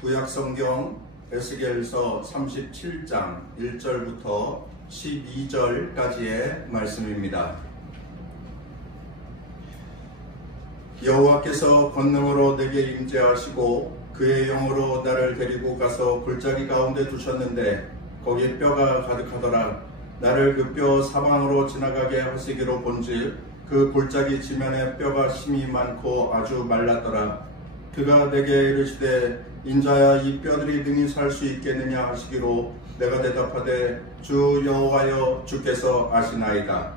구약성경 에스겔서 37장 1절부터 12절까지의 말씀입니다. 여호와께서 권능으로 내게 임재하시고 그의 영으로 나를 데리고 가서 골짜기 가운데 두셨는데 거기 뼈가 가득하더라. 나를 그 뼈 사방으로 지나가게 하시기로 본즉 그 골짜기 지면에 뼈가 심이 많고 아주 말랐더라. 그가 내게 이르시되 인자야 이 뼈들이 능히 살 수 있겠느냐 하시기로 내가 대답하되 주 여호와여 주께서 아시나이다.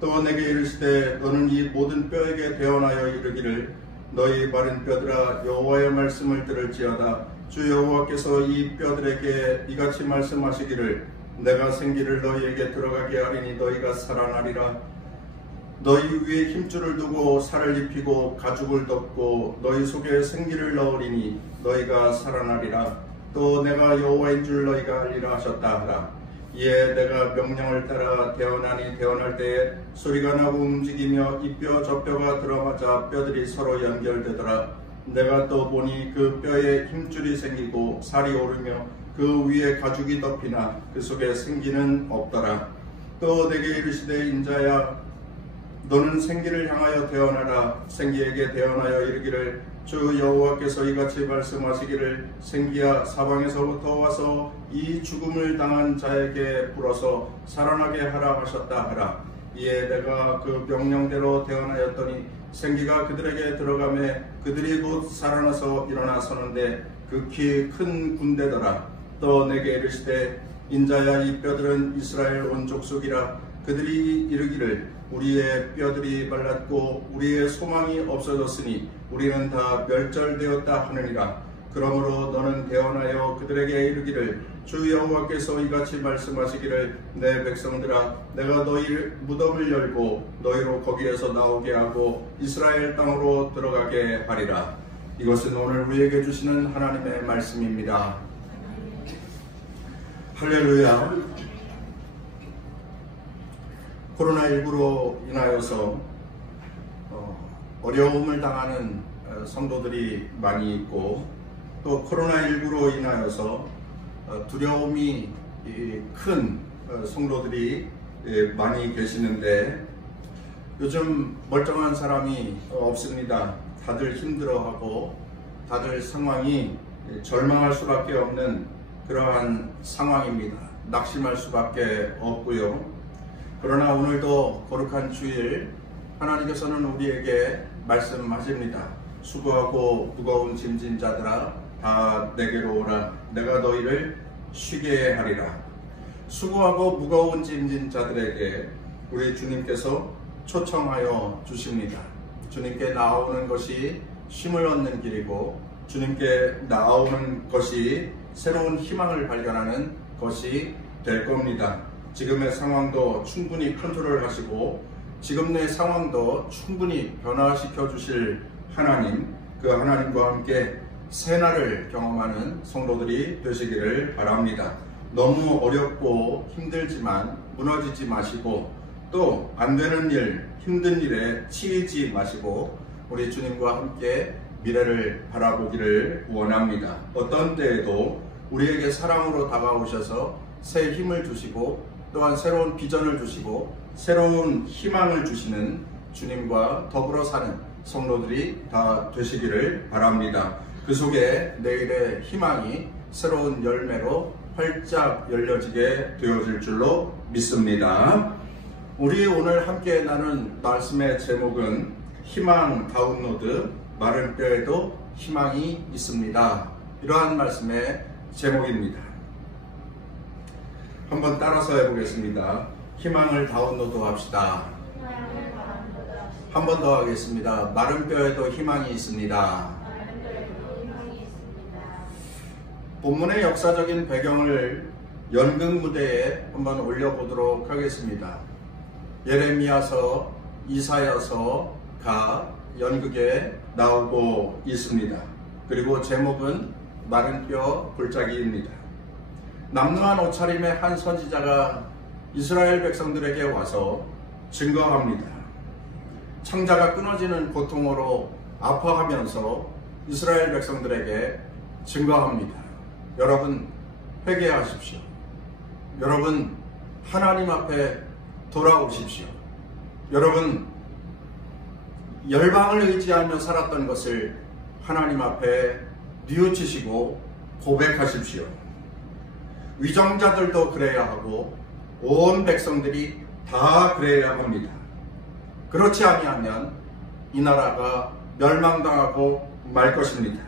또 내게 이르시되 너는 이 모든 뼈에게 대언하여 이르기를 너희 마른 뼈들아 여호와의 말씀을 들을지어다. 주 여호와께서 이 뼈들에게 이같이 말씀하시기를 내가 생기를 너희에게 들어가게 하리니 너희가 살아나리라. 너희 위에 힘줄을 두고 살을 입히고 가죽을 덮고 너희 속에 생기를 넣으리니 너희가 살아나리라. 또 내가 여호와인 줄 너희가 알리라 하셨다 하라. 이에 내가 명령을 따라 대언하니 대언할 때에 소리가 나고 움직이며 이 뼈 저 뼈가 들어맞아 뼈들이 서로 연결되더라. 내가 또 보니 그 뼈에 힘줄이 생기고 살이 오르며 그 위에 가죽이 덮이나 그 속에 생기는 없더라. 또 내게 이르시되 인자야 너는 생기를 향하여 대언하라. 생기에게 대언하여 이르기를 주 여호와께서 이같이 말씀하시기를 생기야 사방에서부터 와서 이 죽음을 당한 자에게 불어서 살아나게 하라 하셨다 하라. 이에 내가 그 명령대로 대언하였더니 생기가 그들에게 들어가매 그들이 곧 살아나서 일어나 서는데 극히 큰 군대더라. 또 내게 이르시되 인자야 이 뼈들은 이스라엘 온 족속이라. 그들이 이르기를 우리의 뼈들이 말랐고 우리의 소망이 없어졌으니 우리는 다 멸절되었다 하느니라. 그러므로 너는 대언하여 그들에게 이르기를 주 여호와께서 이같이 말씀하시기를 내 백성들아 내가 너희 무덤을 열고 너희로 거기에서 나오게 하고 이스라엘 땅으로 들어가게 하리라. 이것은 오늘 우리에게 주시는 하나님의 말씀입니다. 할렐루야. 코로나19로 인하여서 어려움을 당하는 성도들이 많이 있고 또 코로나19로 인하여서 두려움이 큰 성도들이 많이 계시는데 요즘 멀쩡한 사람이 없습니다. 다들 힘들어하고 다들 상황이 절망할 수밖에 없는 그러한 상황입니다. 낙심할 수밖에 없고요. 그러나 오늘도 거룩한 주일 하나님께서는 우리에게 말씀하십니다. 수고하고 무거운 짐진 자들아 다 내게로 오라. 내가 너희를 쉬게 하리라. 수고하고 무거운 짐진 자들에게 우리 주님께서 초청하여 주십니다. 주님께 나오는 것이 쉼을 얻는 길이고 주님께 나오는 것이 새로운 희망을 발견하는 것이 될 겁니다. 지금의 상황도 충분히 컨트롤 하시고 지금의 상황도 충분히 변화시켜 주실 하나님, 그 하나님과 함께 새날을 경험하는 성도들이 되시기를 바랍니다. 너무 어렵고 힘들지만 무너지지 마시고 또 안 되는 일, 힘든 일에 치이지 마시고 우리 주님과 함께 미래를 바라보기를 원합니다. 어떤 때에도 우리에게 사랑으로 다가오셔서 새 힘을 주시고 또한 새로운 비전을 주시고 새로운 희망을 주시는 주님과 더불어 사는 성도들이 다 되시기를 바랍니다. 그 속에 내일의 희망이 새로운 열매로 활짝 열려지게 되어질 줄로 믿습니다. 우리 오늘 함께 나눈 말씀의 제목은 희망 다운로드, 마른 뼈에도 희망이 있습니다. 이러한 말씀의 제목입니다. 한번 따라서 해보겠습니다. 희망을 다운로드 합시다. 한 번 더 하겠습니다. 마른 뼈에도 희망이 있습니다. 본문의 역사적인 배경을 연극 무대에 한번 올려보도록 하겠습니다. 예레미야서, 이사야서가 연극에 나오고 있습니다. 그리고 제목은 마른 뼈 골짜기입니다. 남루한 옷차림의 한 선지자가 이스라엘 백성들에게 와서 증거합니다. 창자가 끊어지는 고통으로 아파하면서 이스라엘 백성들에게 증거합니다. 여러분 회개하십시오. 여러분 하나님 앞에 돌아오십시오. 여러분 열방을 의지하며 살았던 것을 하나님 앞에 뉘우치시고 고백하십시오. 위정자들도 그래야 하고 온 백성들이 다 그래야 합니다. 그렇지 아니하면 이 나라가 멸망당하고 말 것입니다.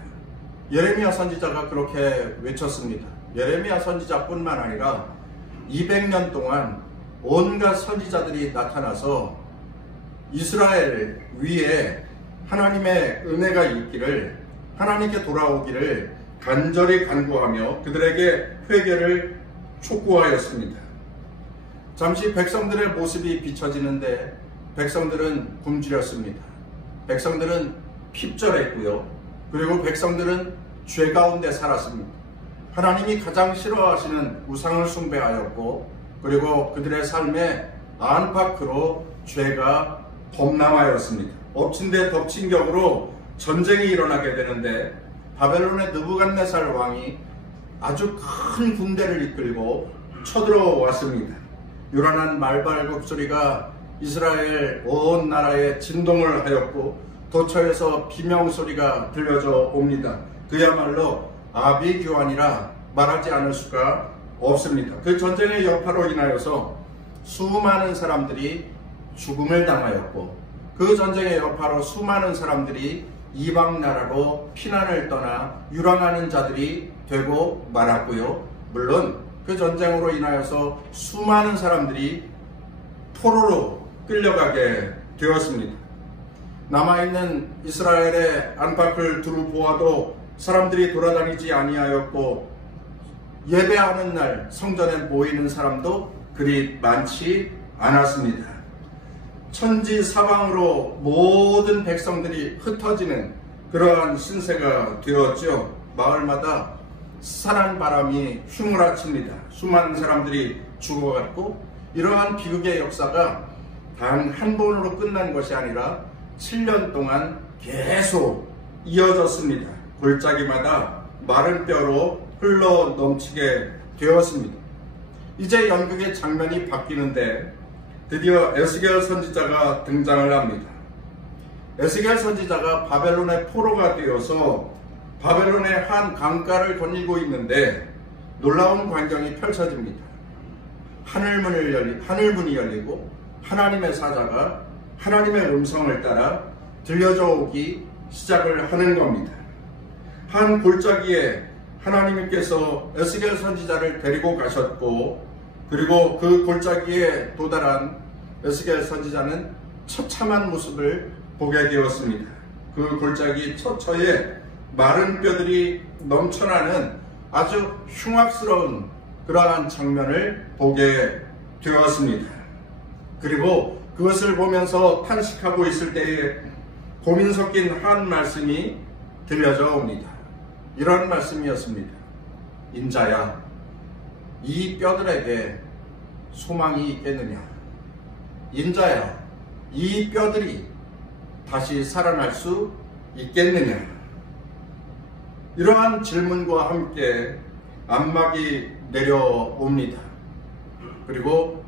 예레미야 선지자가 그렇게 외쳤습니다. 예레미야 선지자뿐만 아니라 200년 동안 온갖 선지자들이 나타나서 이스라엘 위에 하나님의 은혜가 있기를, 하나님께 돌아오기를 간절히 간구하며 그들에게 회개를 촉구하였습니다. 잠시 백성들의 모습이 비춰지는데 백성들은 굶주렸습니다. 백성들은 핍절했고요. 그리고 백성들은 죄 가운데 살았습니다. 하나님이 가장 싫어하시는 우상을 숭배하였고, 그리고 그들의 삶에 안팎으로 죄가 범람하였습니다. 엎친 데 덮친 격으로 전쟁이 일어나게 되는데 바벨론의 느부갓네살 왕이 아주 큰 군대를 이끌고 쳐들어왔습니다. 요란한 말발굽 소리가 이스라엘 온 나라에 진동을 하였고 도처에서 비명소리가 들려져 옵니다. 그야말로 아비규환이라 말하지 않을 수가 없습니다. 그 전쟁의 여파로 인하여서 수많은 사람들이 죽음을 당하였고, 그 전쟁의 여파로 수많은 사람들이 이방 나라로 피난을 떠나 유랑하는 자들이 되고 말았고요. 물론 그 전쟁으로 인하여서 수많은 사람들이 포로로 끌려가게 되었습니다. 남아있는 이스라엘의 안팎을 두루 보아도 사람들이 돌아다니지 아니하였고, 예배하는 날 성전에 모이는 사람도 그리 많지 않았습니다. 천지 사방으로 모든 백성들이 흩어지는 그러한 신세가 되었죠. 마을마다 살한 바람이 휘몰아칩니다. 수많은 사람들이 죽어갔고, 이러한 비극의 역사가 단 한 번으로 끝난 것이 아니라 7년 동안 계속 이어졌습니다. 골짜기마다 마른 뼈로 흘러 넘치게 되었습니다. 이제 연극의 장면이 바뀌는데 드디어 에스겔 선지자가 등장을 합니다. 에스겔 선지자가 바벨론의 포로가 되어서 바벨론의 한 강가를 거닐고 있는데 놀라운 광경이 펼쳐집니다. 하늘문이 열리고 하나님의 사자가 하나님의 음성을 따라 들려져 오기 시작을 하는 겁니다. 한 골짜기에 하나님께서 에스겔 선지자를 데리고 가셨고, 그리고 그 골짜기에 도달한 에스겔 선지자는 처참한 모습을 보게 되었습니다. 그 골짜기 처처에 마른 뼈들이 넘쳐나는 아주 흉악스러운 그러한 장면을 보게 되었습니다. 그리고 그것을 보면서 탄식하고 있을 때에 고민 섞인 한 말씀이 들려져 옵니다. 이런 말씀이었습니다. 인자야, 이 뼈들에게 소망이 있겠느냐? 인자야, 이 뼈들이 다시 살아날 수 있겠느냐? 이러한 질문과 함께 암막이 내려옵니다. 그리고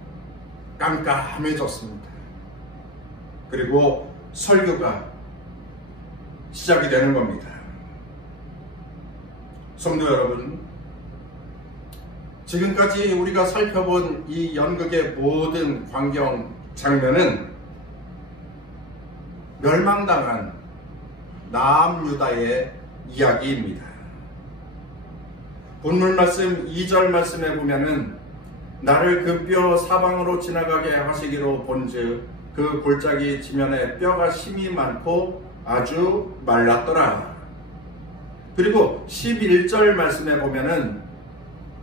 깜깜해졌습니다. 그리고 설교가 시작이 되는 겁니다. 성도 여러분, 지금까지 우리가 살펴본 이 연극의 모든 광경 장면은 멸망당한 남유다의 이야기입니다. 본문 말씀 2절 말씀에 보면은 나를 그 뼈 사방으로 지나가게 하시기로 본즉 그 골짜기 지면에 뼈가 심이 많고 아주 말랐더라. 그리고 11절 말씀에 보면은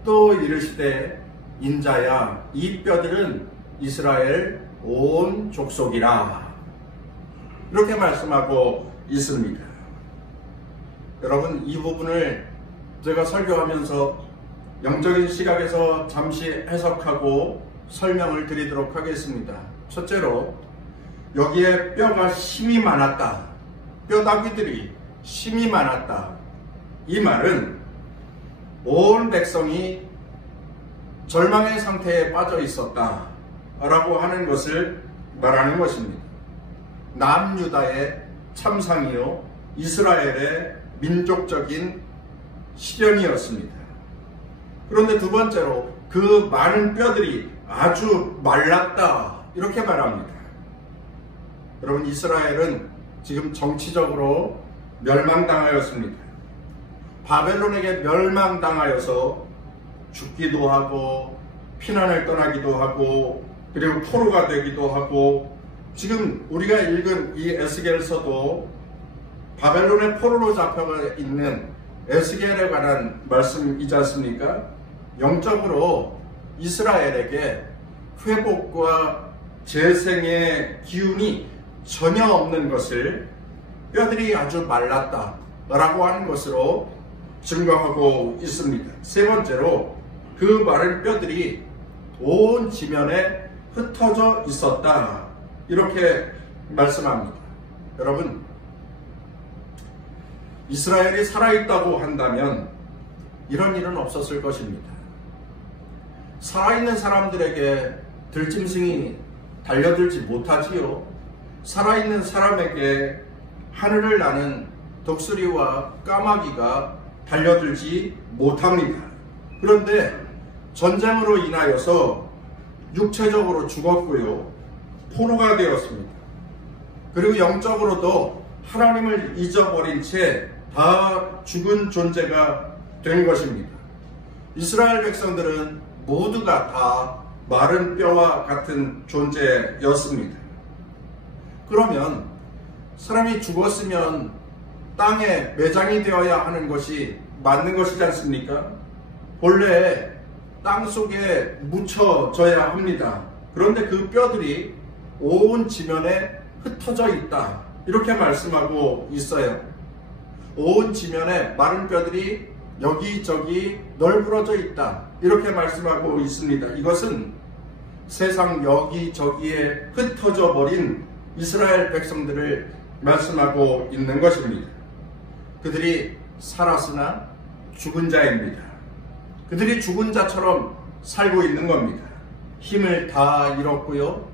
또 이르시되 인자야, 이 뼈들은 이스라엘 온 족속이라. 이렇게 말씀하고 있습니다. 여러분, 이 부분을 제가 설교하면서 영적인 시각에서 잠시 해석하고 설명을 드리도록 하겠습니다. 첫째로, 여기에 뼈가 심이 많았다, 뼈다귀들이 심이 많았다, 이 말은 온 백성이 절망의 상태에 빠져 있었다 라고 하는 것을 말하는 것입니다. 남유다의 참상이요 이스라엘의 민족적인 시련이었습니다. 그런데 두 번째로 그 많은 뼈들이 아주 말랐다 이렇게 말합니다. 여러분, 이스라엘은 지금 정치적으로 멸망당하였습니다. 바벨론에게 멸망당하여서 죽기도 하고 피난을 떠나기도 하고 그리고 포로가 되기도 하고, 지금 우리가 읽은 이 에스겔서도 바벨론의 포로로 잡혀가 있는 에스겔에 관한 말씀이지 않습니까? 영적으로 이스라엘에게 회복과 재생의 기운이 전혀 없는 것을 뼈들이 아주 말랐다 라고 하는 것으로 증거하고 있습니다. 세 번째로 그 마른 뼈들이 온 지면에 흩어져 있었다 이렇게 말씀합니다. 여러분, 이스라엘이 살아있다고 한다면 이런 일은 없었을 것입니다. 살아있는 사람들에게 들짐승이 달려들지 못하지요. 살아있는 사람에게 하늘을 나는 독수리와 까마귀가 달려들지 못합니다. 그런데 전쟁으로 인하여서 육체적으로 죽었고요, 포로가 되었습니다. 그리고 영적으로도 하나님을 잊어버린 채 다 죽은 존재가 된 것입니다. 이스라엘 백성들은 모두가 다 마른 뼈와 같은 존재였습니다. 그러면 사람이 죽었으면 땅에 매장이 되어야 하는 것이 맞는 것이지 않습니까? 본래 땅 속에 묻혀져야 합니다. 그런데 그 뼈들이 온 지면에 흩어져 있다 이렇게 말씀하고 있어요. 온 지면에 마른 뼈들이 여기저기 널브러져 있다 이렇게 말씀하고 있습니다. 이것은 세상 여기저기에 흩어져 버린 이스라엘 백성들을 말씀하고 있는 것입니다. 그들이 살았으나 죽은 자입니다. 그들이 죽은 자처럼 살고 있는 겁니다. 힘을 다 잃었고요,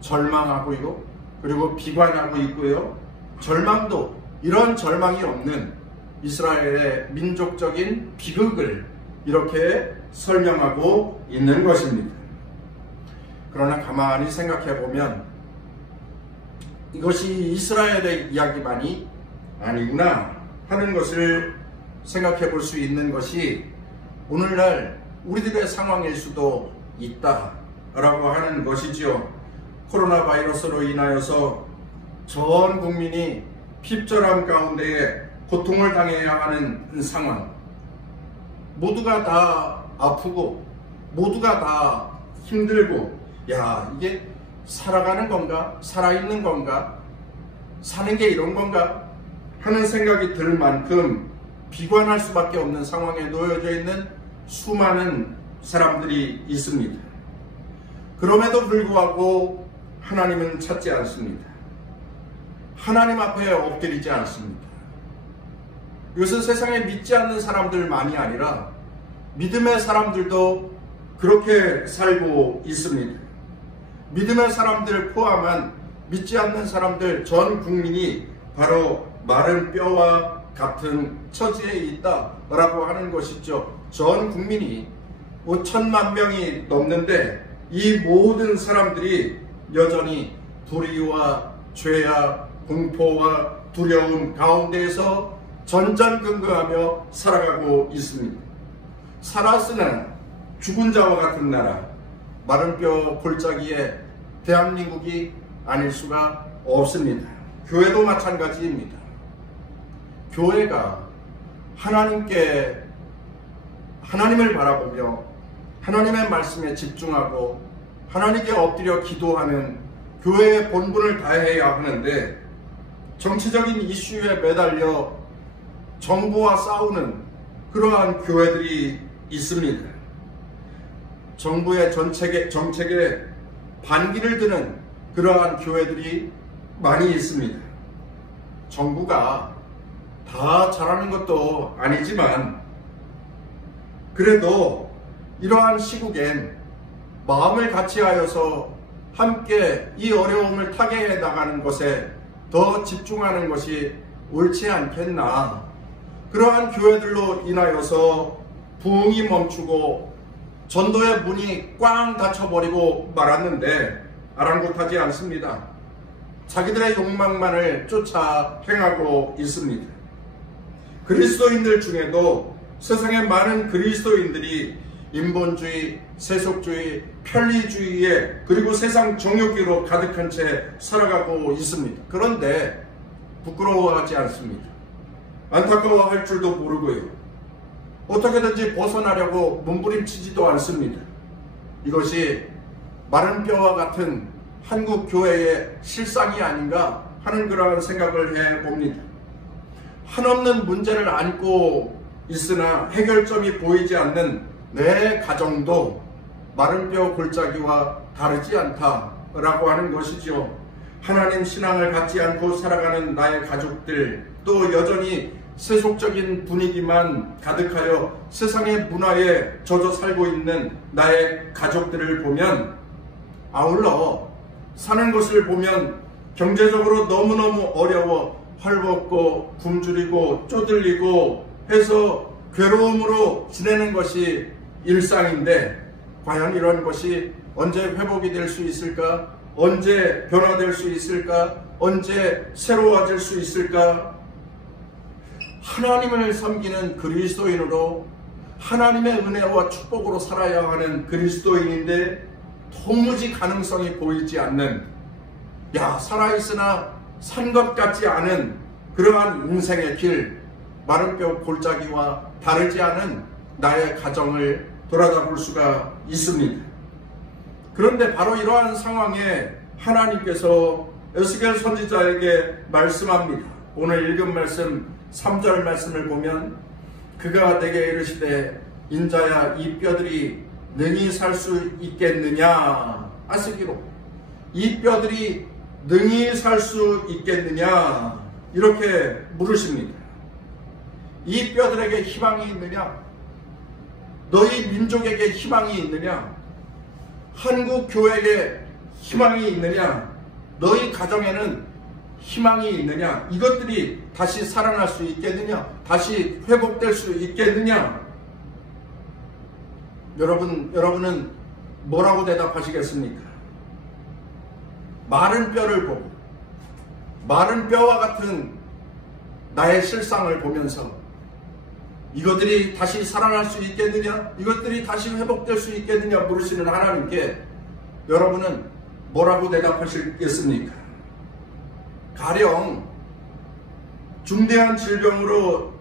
절망하고요, 그리고 비관하고 있고요, 절망도, 이런 절망이 없는 이스라엘의 민족적인 비극을 이렇게 설명하고 있는 것입니다. 그러나 가만히 생각해 보면 이것이 이스라엘의 이야기만이 아니구나 하는 것을 생각해 볼 수 있는 것이 오늘날 우리들의 상황일 수도 있다라고 하는 것이지요. 코로나 바이러스로 인하여서 전 국민이 핍절함 가운데에 고통을 당해야 하는 상황, 모두가 다 아프고 모두가 다 힘들고, 야, 이게 살아가는 건가? 살아있는 건가? 사는 게 이런 건가? 하는 생각이 들 만큼 비관할 수밖에 없는 상황에 놓여져 있는 수많은 사람들이 있습니다. 그럼에도 불구하고 하나님은 찾지 않습니다. 하나님 앞에 엎드리지 않습니다. 이것은 세상에 믿지 않는 사람들만이 아니라 믿음의 사람들도 그렇게 살고 있습니다. 믿음의 사람들을 포함한 믿지 않는 사람들 전 국민이 바로 마른 뼈와 같은 처지에 있다라고 하는 것이죠. 전 국민이 5천만 명이 넘는데 이 모든 사람들이 여전히 불의와 죄와 공포와 두려움 가운데에서 전전긍긍하며 살아가고 있습니다. 살았으나 죽은 자와 같은 나라, 마른 뼈 골짜기에 대한민국이 아닐 수가 없습니다. 교회도 마찬가지입니다. 교회가 하나님을 바라보며 하나님의 말씀에 집중하고 하나님께 엎드려 기도하는 교회의 본분을 다해야 하는데, 정치적인 이슈에 매달려 정부와 싸우는 그러한 교회들이 있습니다. 정부의 정책에 반기를 드는 그러한 교회들이 많이 있습니다. 정부가 다 잘하는 것도 아니지만 그래도 이러한 시국엔 마음을 같이하여서 함께 이 어려움을 타개해 나가는 것에 더 집중하는 것이 옳지 않겠나. 그러한 교회들로 인하여서 부흥이 멈추고 전도의 문이 꽝 닫혀버리고 말았는데 아랑곳하지 않습니다. 자기들의 욕망만을 쫓아 행하고 있습니다. 그리스도인들 중에도 세상의 많은 그리스도인들이 인본주의, 세속주의, 편리주의에 그리고 세상 정욕기로 가득한 채 살아가고 있습니다. 그런데 부끄러워하지 않습니다. 안타까워할 줄도 모르고요. 어떻게든지 벗어나려고 몸부림치지도 않습니다. 이것이 마른 뼈와 같은 한국 교회의 실상이 아닌가 하는 그러한 생각을 해봅니다. 한없는 문제를 안고 있으나 해결점이 보이지 않는 내 가정도 마른 뼈 골짜기와 다르지 않다라고 하는 것이죠. 하나님 신앙을 갖지 않고 살아가는 나의 가족들, 또 여전히 세속적인 분위기만 가득하여 세상의 문화에 젖어 살고 있는 나의 가족들을 보면 아울러 사는 것을 보면 경제적으로 너무너무 어려워 헐벗고 굶주리고 쪼들리고 해서 괴로움으로 지내는 것이 일상인데 과연 이런 것이 언제 회복이 될 수 있을까? 언제 변화될 수 있을까? 언제 새로워질 수 있을까? 하나님을 섬기는 그리스도인으로 하나님의 은혜와 축복으로 살아야 하는 그리스도인인데 도무지 가능성이 보이지 않는, 살아있으나 산 것 같지 않은 그러한 인생의 길, 마른 뼈 골짜기와 다르지 않은 나의 가정을 돌아다 볼 수가 있습니다. 그런데 바로 이러한 상황에 하나님께서 에스겔 선지자에게 말씀합니다. 오늘 읽은 말씀 3절 말씀을 보면 그가 내게 이르시되 인자야 이 뼈들이 능히 살 수 있겠느냐 하시기로, 이 뼈들이 능히 살 수 있겠느냐 이렇게 물으십니다. 이 뼈들에게 희망이 있느냐? 너희 민족에게 희망이 있느냐? 한국 교회에게 희망이 있느냐? 너희 가정에는 희망이 있느냐? 이것들이 다시 살아날 수 있겠느냐? 다시 회복될 수 있겠느냐? 여러분은 뭐라고 대답하시겠습니까? 마른 뼈를 보고 마른 뼈와 같은 나의 실상을 보면서 이것들이 다시 살아날 수 있겠느냐? 이것들이 다시 회복될 수 있겠느냐? 물으시는 하나님께 여러분은 뭐라고 대답하시겠습니까? 가령 중대한 질병으로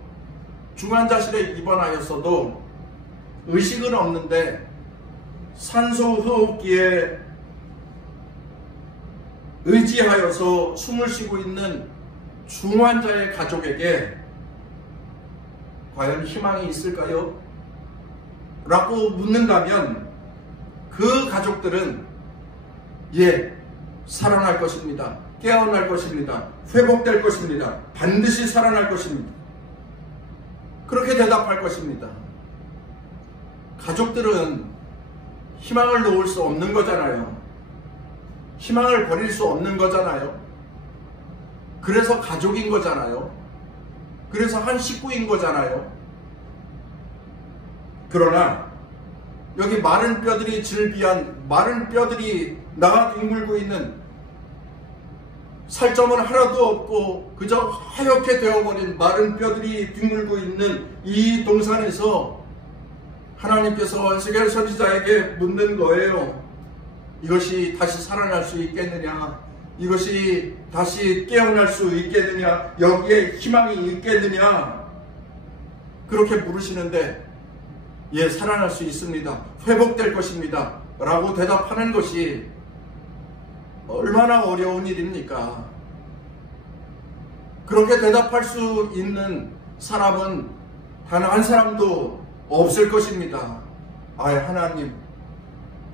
중환자실에 입원하였어도 의식은 없는데 산소 호흡기에 의지하여서 숨을 쉬고 있는 중환자의 가족에게 과연 희망이 있을까요? 라고 묻는다면 그 가족들은 살아날 것입니다. 깨어날 것입니다. 회복될 것입니다. 반드시 살아날 것입니다. 그렇게 대답할 것입니다. 가족들은 희망을 놓을 수 없는 거잖아요. 희망을 버릴 수 없는 거잖아요. 그래서 가족인 거잖아요. 그래서 한 식구인 거잖아요. 그러나 여기 마른 뼈들이 즐비한, 마른 뼈들이 나가 뒹굴고 있는, 살점은 하나도 없고 그저 하얗게 되어버린 마른 뼈들이 뒹굴고 있는 이 동산에서 하나님께서 에스겔 선지자에게 묻는 거예요. 이것이 다시 살아날 수 있겠느냐? 이것이 다시 깨어날 수 있겠느냐? 여기에 희망이 있겠느냐? 그렇게 물으시는데 살아날 수 있습니다. 회복될 것입니다. 라고 대답하는 것이 얼마나 어려운 일입니까? 그렇게 대답할 수 있는 사람은 단 한 사람도 없을 것입니다. 하나님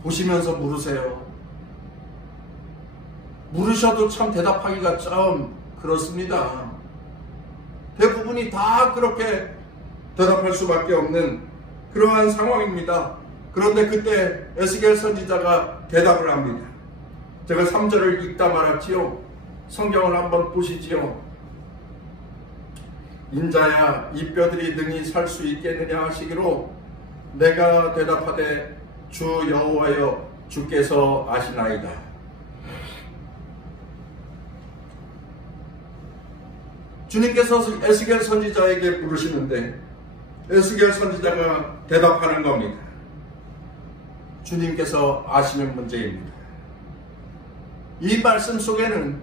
보시면서 물으세요. 물으셔도 참 대답하기가 좀 그렇습니다. 대부분 분이 다 그렇게 대답할 수밖에 없는 그러한 상황입니다. 그런데 그때 에스겔 선지자가 대답을 합니다. 제가 3절을 읽다 말았지요. 성경을 한번 보시지요. 인자야 이 뼈들이 능히 살 수 있겠느냐 하시기로 내가 대답하되 주 여호와여 주께서 아시나이다. 주님께서 에스겔 선지자에게 부르시는데 에스겔 선지자가 대답하는 겁니다. 주님께서 아시는 문제입니다. 이 말씀 속에는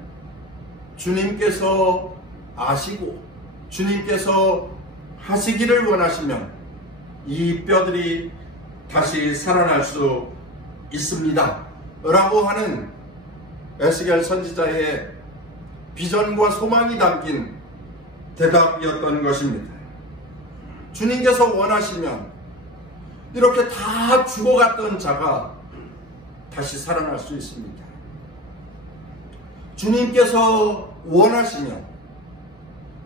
주님께서 아시고 주님께서 하시기를 원하시면 이 뼈들이 다시 살아날 수 있습니다 라고 하는 에스겔 선지자의 비전과 소망이 담긴 대답이었던 것입니다. 주님께서 원하시면 이렇게 다 죽어갔던 자가 다시 살아날 수 있습니다. 주님께서 원하시면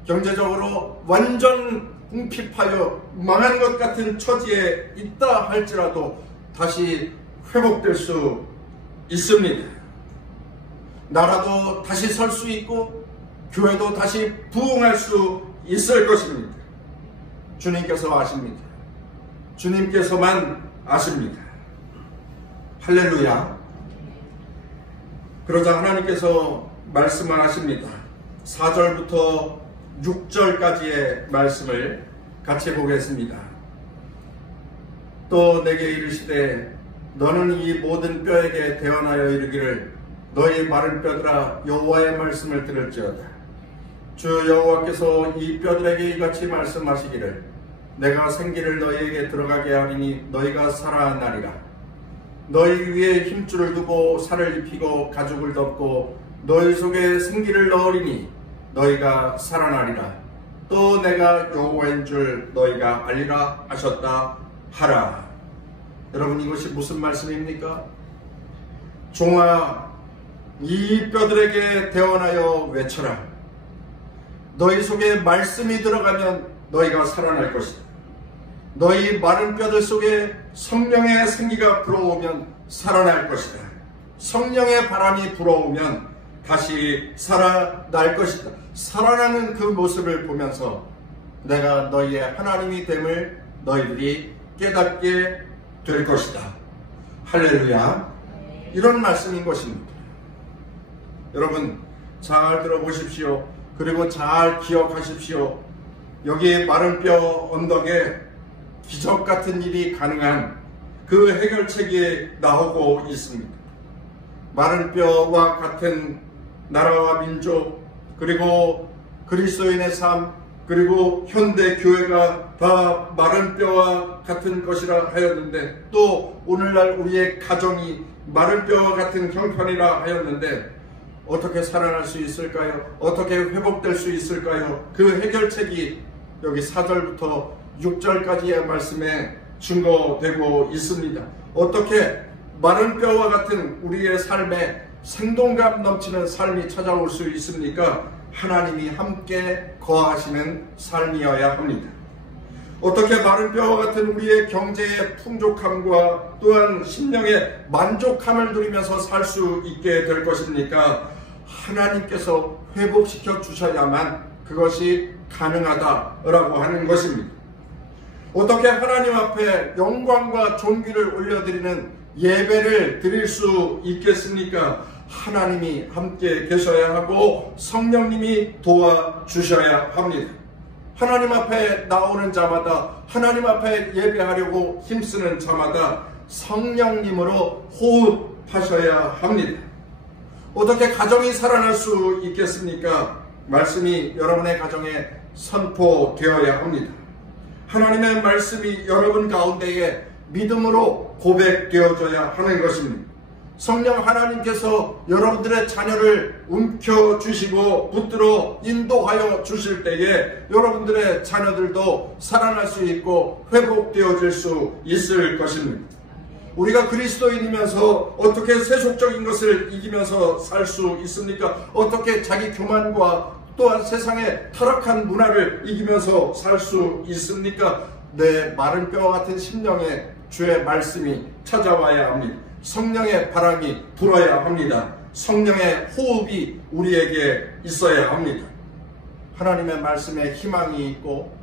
경제적으로 완전 궁핍하여 망한 것 같은 처지에 있다 할지라도 다시 회복될 수 있습니다. 나라도 다시 설 수 있고 교회도 다시 부흥할 수 있을 것입니다. 주님께서 아십니다. 주님께서만 아십니다. 할렐루야. 그러자 하나님께서 말씀을 하십니다. 4절부터 6절까지의 말씀을 같이 보겠습니다. 또 내게 이르시되 너는 이 모든 뼈에게 대언하여 이르기를 너희 마른 뼈들아 여호와의 말씀을 들을지어다. 주 여호와께서 이 뼈들에게 이같이 말씀하시기를 내가 생기를 너희에게 들어가게 하리니 너희가 살아나리라. 너희 위에 힘줄을 두고 살을 입히고 가죽을 덮고 너희 속에 생기를 넣으리니 너희가 살아나리라. 또 내가 여호와인 줄 너희가 알리라 하셨다 하라. 여러분 이것이 무슨 말씀입니까? 종아 이 뼈들에게 대언하여 외쳐라. 너희 속에 말씀이 들어가면 너희가 살아날 것이다. 너희 마른 뼈들 속에 성령의 생기가 불어오면 살아날 것이다. 성령의 바람이 불어오면 다시 살아날 것이다. 살아나는 그 모습을 보면서 내가 너희의 하나님이 됨을 너희들이 깨닫게 될 것이다. 할렐루야. 이런 말씀인 것입니다. 여러분 잘 들어보십시오. 그리고 잘 기억하십시오. 여기 마른 뼈 언덕에 기적 같은 일이 가능한 그 해결책이 나오고 있습니다. 마른 뼈와 같은 나라와 민족, 그리고 그리스도인의 삶, 그리고 현대 교회가 다 마른 뼈와 같은 것이라 하였는데, 또 오늘날 우리의 가정이 마른 뼈와 같은 형편이라 하였는데 어떻게 살아날 수 있을까요? 어떻게 회복될 수 있을까요? 그 해결책이 여기 4절부터 6절까지의 말씀에 증거되고 있습니다. 어떻게 마른 뼈와 같은 우리의 삶에 생동감 넘치는 삶이 찾아올 수 있습니까? 하나님이 함께 거하시는 삶이어야 합니다. 어떻게 마른 뼈와 같은 우리의 경제의 풍족함과 또한 심령의 만족함을 누리면서 살 수 있게 될 것입니까? 하나님께서 회복시켜 주셔야만 그것이 가능하다라고 하는 것입니다. 어떻게 하나님 앞에 영광과 존귀를 올려드리는 예배를 드릴 수 있겠습니까? 하나님이 함께 계셔야 하고 성령님이 도와주셔야 합니다. 하나님 앞에 나오는 자마다, 하나님 앞에 예배하려고 힘쓰는 자마다 성령님으로 호흡하셔야 합니다. 어떻게 가정이 살아날 수 있겠습니까? 말씀이 여러분의 가정에 선포되어야 합니다. 하나님의 말씀이 여러분 가운데에 믿음으로 고백되어져야 하는 것입니다. 성령 하나님께서 여러분들의 자녀를 움켜주시고 붙들어 인도하여 주실 때에 여러분들의 자녀들도 살아날 수 있고 회복되어질 수 있을 것입니다. 우리가 그리스도인이면서 어떻게 세속적인 것을 이기면서 살 수 있습니까? 어떻게 자기 교만과 또한 세상의 타락한 문화를 이기면서 살 수 있습니까? 내 마른 뼈와 같은 심령에 주의 말씀이 찾아와야 합니다. 성령의 바람이 불어야 합니다. 성령의 호흡이 우리에게 있어야 합니다. 하나님의 말씀에 희망이 있고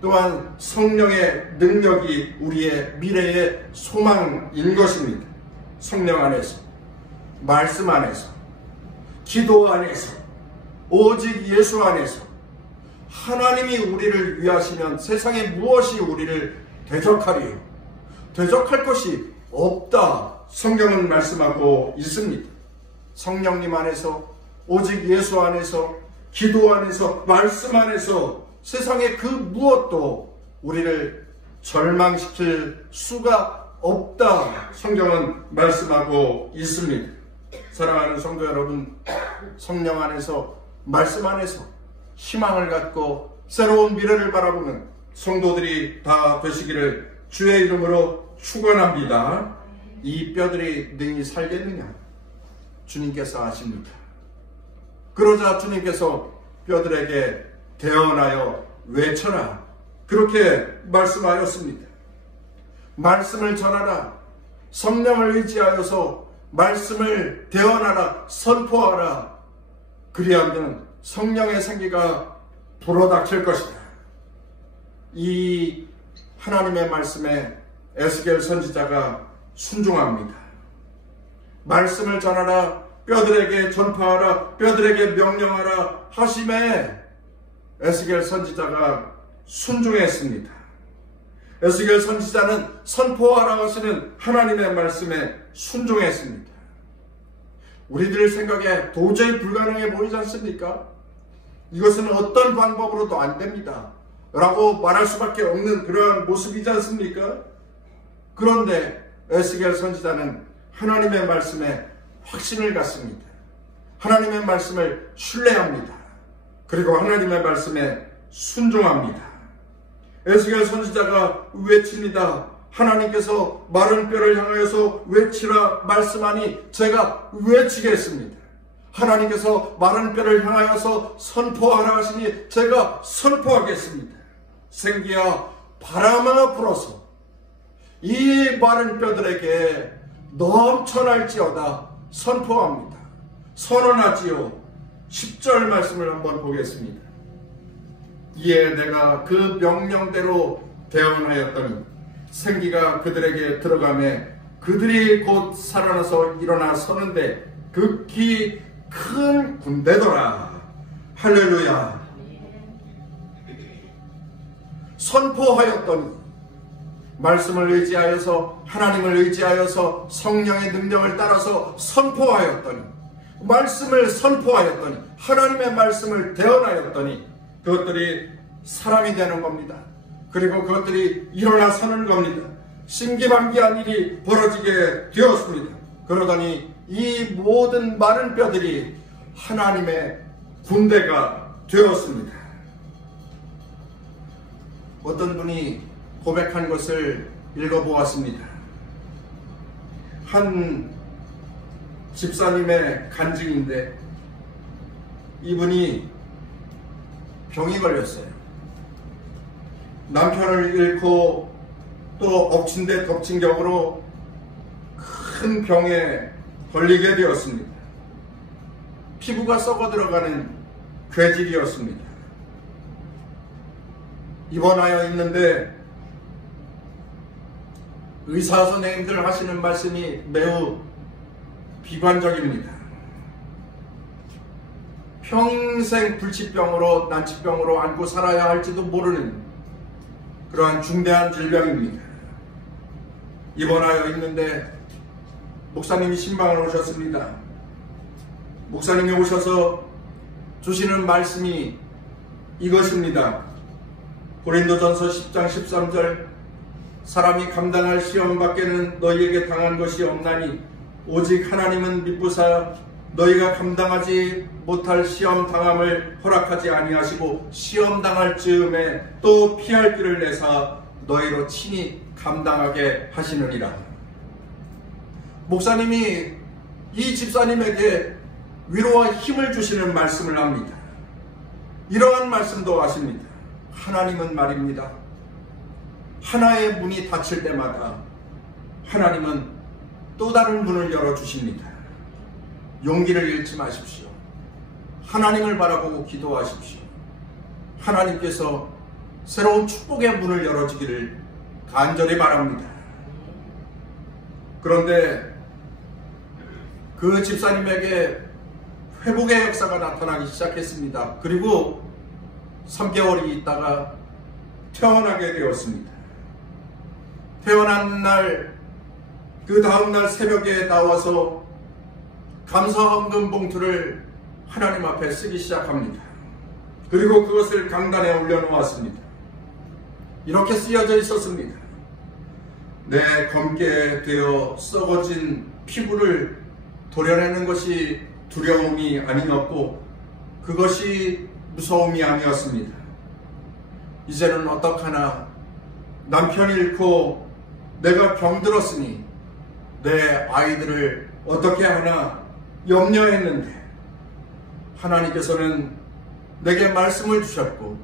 또한 성령의 능력이 우리의 미래의 소망인 것입니다. 성령 안에서, 말씀 안에서, 기도 안에서, 오직 예수 안에서 하나님이 우리를 위하시면 세상에 무엇이 우리를 대적하리요? 대적할 것이 없다. 성경은 말씀하고 있습니다. 성령님 안에서, 오직 예수 안에서, 기도 안에서, 말씀 안에서 세상의 그 무엇도 우리를 절망시킬 수가 없다. 성경은 말씀하고 있습니다. 사랑하는 성도 여러분, 성령 안에서, 말씀 안에서 희망을 갖고 새로운 미래를 바라보는 성도들이 다 되시기를 주의 이름으로 축원합니다. 이 뼈들이 능히 살겠느냐? 주님께서 아십니다. 그러자 주님께서 뼈들에게 대언하여 외쳐라, 그렇게 말씀하였습니다. 말씀을 전하라. 성령을 의지하여서 말씀을 대언하라, 선포하라. 그리하면 성령의 생기가 불어닥칠 것이다. 이 하나님의 말씀에 에스겔 선지자가 순종합니다. 말씀을 전하라, 뼈들에게 전파하라, 뼈들에게 명령하라 하심에 에스겔 선지자가 순종했습니다. 에스겔 선지자는 선포하라 하시는 하나님의 말씀에 순종했습니다. 우리들 생각에 도저히 불가능해 보이지 않습니까? 이것은 어떤 방법으로도 안 됩니다 라고 말할 수밖에 없는 그러한 모습이지 않습니까? 그런데 에스겔 선지자는 하나님의 말씀에 확신을 갖습니다. 하나님의 말씀을 신뢰합니다. 그리고 하나님의 말씀에 순종합니다. 에스겔 선지자가 외칩니다. 하나님께서 마른 뼈를 향하여서 외치라 말씀하니 제가 외치겠습니다. 하나님께서 마른 뼈를 향하여서 선포하라 하시니 제가 선포하겠습니다. 생기야 바람아 불어서 이 마른 뼈들에게 넘쳐날지어다 선포합니다. 선언하지요. 10절 말씀을 한번 보겠습니다. 이에 내가 그 명령대로 대언하였더니 생기가 그들에게 들어가매 그들이 곧 살아나서 일어나 서는데 극히 큰 군대더라. 할렐루야. 선포하였더니, 말씀을 의지하여서, 하나님을 의지하여서 성령의 능력을 따라서 선포하였더니, 말씀을 선포하였더니, 하나님의 말씀을 대언하였더니 그것들이 사람이 되는 겁니다. 그리고 그것들이 일어나 서는 겁니다. 신기반기한 일이 벌어지게 되었습니다. 그러더니 이 모든 마른 뼈들이 하나님의 군대가 되었습니다. 어떤 분이 고백한 것을 읽어보았습니다. 한 집사님의 간증인데 이분이 병이 걸렸어요. 남편을 잃고 또 엎친 데 덮친 격으로 큰 병에 걸리게 되었습니다. 피부가 썩어 들어가는 괴질이었습니다. 입원하여 있는데 의사 선생님들 하시는 말씀이 매우 비관적입니다. 평생 불치병으로 난치병으로 안고 살아야 할지도 모르는 그러한 중대한 질병입니다. 입원하여 있는데 목사님이 신방을 오셨습니다. 목사님이 오셔서 주시는 말씀이 이것입니다. 고린도전서 10장 13절 사람이 감당할 시험 밖에는 너희에게 당한 것이 없나니 오직 하나님은 미쁘사 너희가 감당하지 못할 시험 당함을 허락하지 아니하시고 시험 당할 즈음에 또 피할 길을 내사 너희로 친히 감당하게 하시느니라. 목사님이 이 집사님에게 위로와 힘을 주시는 말씀을 합니다. 이러한 말씀도 하십니다. 하나님은 말입니다. 하나의 문이 닫힐 때마다 하나님은 또 다른 문을 열어주십니다. 용기를 잃지 마십시오. 하나님을 바라보고 기도하십시오. 하나님께서 새로운 축복의 문을 열어주기를 간절히 바랍니다. 그런데 그 집사님에게 회복의 역사가 나타나기 시작했습니다. 그리고 3개월이 있다가 퇴원하게 되었습니다. 퇴원한 날, 그 다음날 새벽에 나와서 감사헌금 봉투를 하나님 앞에 쓰기 시작합니다. 그리고 그것을 강단에 올려놓았습니다. 이렇게 쓰여져 있었습니다. 내 검게 되어 썩어진 피부를 도려내는 것이 두려움이 아니었고 그것이 무서움이 아니었습니다. 이제는 어떡하나, 남편 잃고 내가 병들었으니 내 아이들을 어떻게 하나 염려했는데 하나님께서는 내게 말씀을 주셨고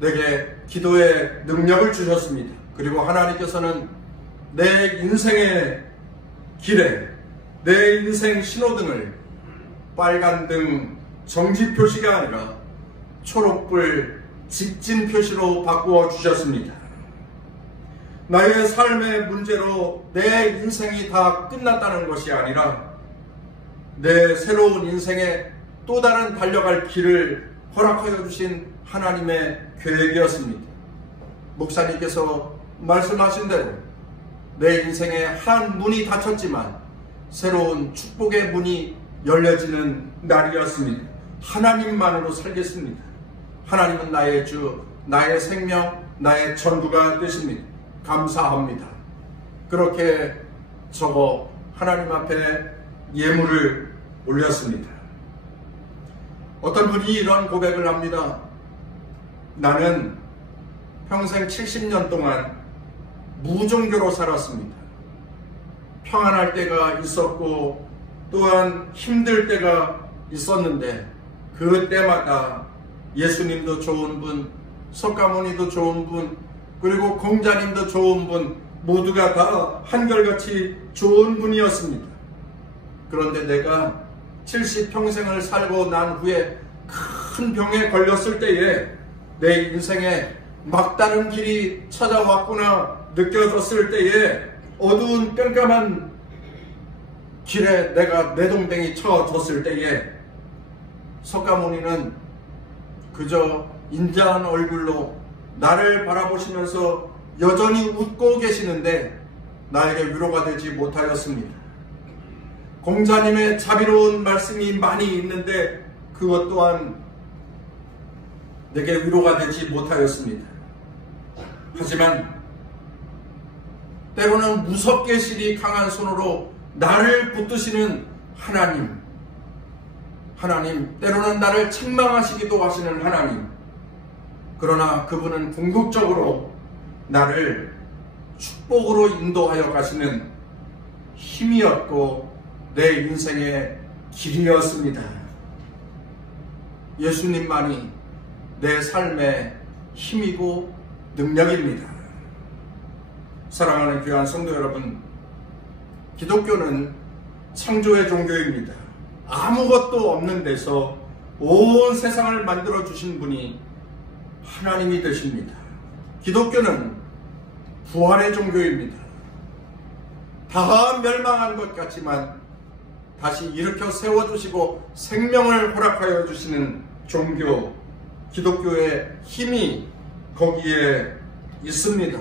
내게 기도의 능력을 주셨습니다. 그리고 하나님께서는 내 인생의 길에, 내 인생 신호등을 빨간 등 정지 표시가 아니라 초록불 직진 표시로 바꾸어 주셨습니다. 나의 삶의 문제로 내 인생이 다 끝났다는 것이 아니라 내 새로운 인생에 또 다른 달려갈 길을 허락하여 주신 하나님의 계획이었습니다. 목사님께서 말씀하신 대로 내 인생에 한 문이 닫혔지만 새로운 축복의 문이 열려지는 날이었습니다. 하나님만으로 살겠습니다. 하나님은 나의 주, 나의 생명, 나의 전부가 되십니다. 감사합니다. 그렇게 적어 하나님 앞에 예물을 올렸습니다. 어떤 분이 이런 고백을 합니다. 나는 평생 70년 동안 무종교로 살았습니다. 평안할 때가 있었고 또한 힘들 때가 있었는데 그때마다 예수님도 좋은 분, 석가모니도 좋은 분, 그리고 공자님도 좋은 분, 모두가 다 한결같이 좋은 분이었습니다. 그런데 내가 70평생을 살고 난 후에 큰 병에 걸렸을 때에 내 인생에 막다른 길이 찾아왔구나 느껴졌을 때에 어두운 깜깜한 길에 내가 내동댕이 쳐졌을 때에 석가모니는 그저 인자한 얼굴로 나를 바라보시면서 여전히 웃고 계시는데 나에게 위로가 되지 못하였습니다. 공자님의 자비로운 말씀이 많이 있는데 그것 또한 내게 위로가 되지 못하였습니다. 하지만 때로는 무섭게 실이 강한 손으로 나를 붙드시는 하나님, 때로는 나를 책망하시기도 하시는 하나님, 그러나 그분은 궁극적으로 나를 축복으로 인도하여 가시는 힘이었고 내 인생의 길이었습니다. 예수님만이 내 삶의 힘이고 능력입니다. 사랑하는 귀한 성도 여러분, 기독교는 창조의 종교입니다. 아무것도 없는 데서 온 세상을 만들어 주신 분이 하나님이 되십니다. 기독교는 부활의 종교입니다. 다 멸망한 것 같지만 다시 일으켜 세워주시고 생명을 허락하여 주시는 종교, 기독교의 힘이 거기에 있습니다.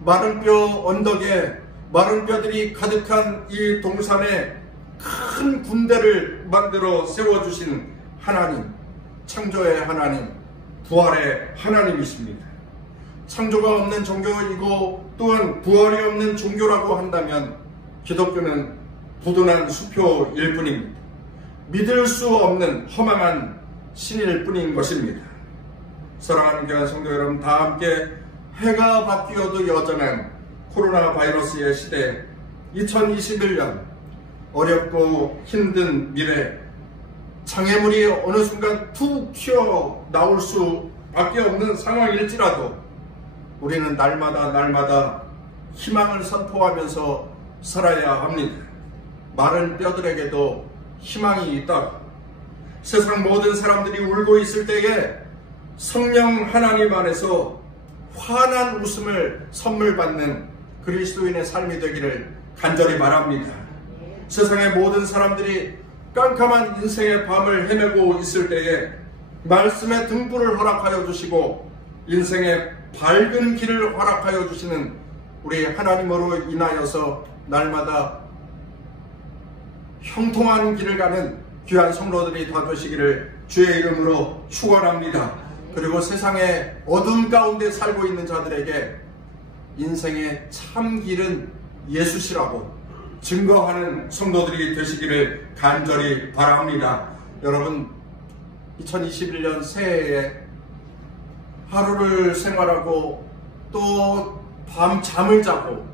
마른 뼈 언덕에 마른 뼈들이 가득한 이 동산에 큰 군대를 만들어 세워주신 하나님, 창조의 하나님, 부활의 하나님이십니다. 창조가 없는 종교이고 또한 부활이 없는 종교라고 한다면 기독교는 부도난 수표일 뿐입니다. 믿을 수 없는 허망한 신일 뿐인 것입니다. 사랑하는 귀한 성도 여러분, 다 함께 해가 바뀌어도 여전한 코로나 바이러스의 시대 2021년 어렵고 힘든 미래 장애물이 어느 순간 툭 튀어나올 수밖에 없는 상황일지라도 우리는 날마다 희망을 선포하면서 살아야 합니다. 마른 뼈들에게도 희망이 있다. 세상 모든 사람들이 울고 있을 때에 성령 하나님 안에서 환한 웃음을 선물 받는 그리스도인의 삶이 되기를 간절히 바랍니다. 세상의 모든 사람들이 깜깜한 인생의 밤을 헤매고 있을 때에 말씀의 등불을 허락하여 주시고 인생의 밝은 길을 허락하여 주시는 우리 하나님으로 인하여서 날마다 형통한 길을 가는 귀한 성도들이 다 되시기를 주의 이름으로 축원합니다. 그리고 세상의 어둠 가운데 살고 있는 자들에게 인생의 참 길은 예수시라고 증거하는 성도들이 되시기를 간절히 바랍니다. 여러분, 2021년 새해에 하루를 생활하고 또 밤 잠을 자고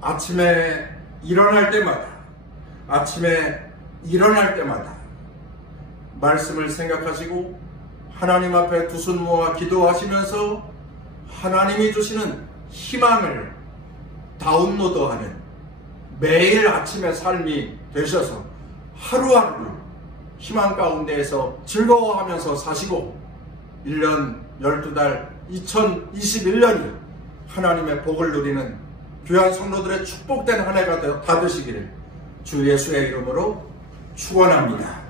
아침에 일어날 때마다 말씀을 생각하시고 하나님 앞에 두 손 모아 기도하시면서 하나님이 주시는 희망을 다운로드하는 매일 아침의 삶이 되셔서 하루하루 희망 가운데에서 즐거워하면서 사시고 1년 12달 2021년이 하나님의 복을 누리는 귀한 성도들의 축복된 한 해가 다 되시기를 주 예수의 이름으로 축원합니다.